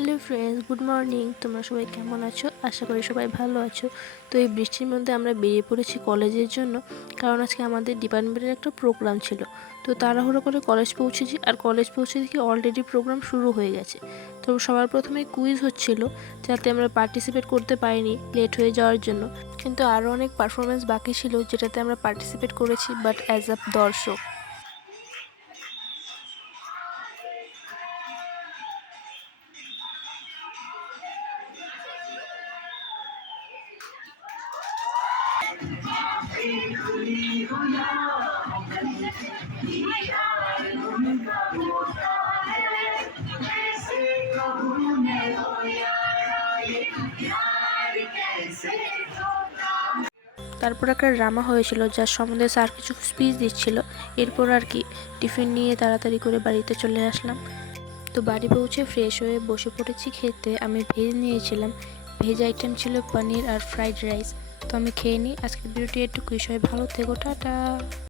Hello friends, good morning. তোমরা সবাই কেমন আছো? আশা করি সবাই ভালো আছো। তো এই বৃষ্টির মধ্যে আমরা বেরিয়ে পড়েছি কলেজের জন্য, কারণ আজকে আমাদের ডিপার্টমেন্টের একটা প্রোগ্রাম ছিল। তো তাড়াহুড়ো করে কলেজ পৌঁছেছি, আর কলেজ পৌঁছে দেখি অলরেডি প্রোগ্রাম শুরু হয়ে গেছে। তো সবার প্রথমে কুইজ হচ্ছিল, যাতে আমরা পার্টিসিপেট করতে পারিনি লেট হয়ে যাওয়ার জন্য। কিন্তু আরও অনেক পারফরমেন্স বাকি ছিল, যেটাতে আমরা পার্টিসিপেট করেছি, বাট অ্যাজ আ দর্শক। তারপর একটা ড্রামা হয়েছিল, যার সম্বন্ধে স্যার কিছু স্পিচ দিচ্ছিল। এরপর আর কি টিফিন নিয়ে তাড়াতাড়ি করে বাড়িতে চলে আসলাম। তো বাড়ি পৌঁছে ফ্রেশ হয়ে বসে পড়েছি খেতে। আমি ভেজ নিয়েছিলাম, ভেজ আইটেম ছিল পনির আর ফ্রাইড রাইস। তো আমি খেয়ে নিই। আজকের ভিডিওটি একটু সবাই ভালো থেকো, টাটা।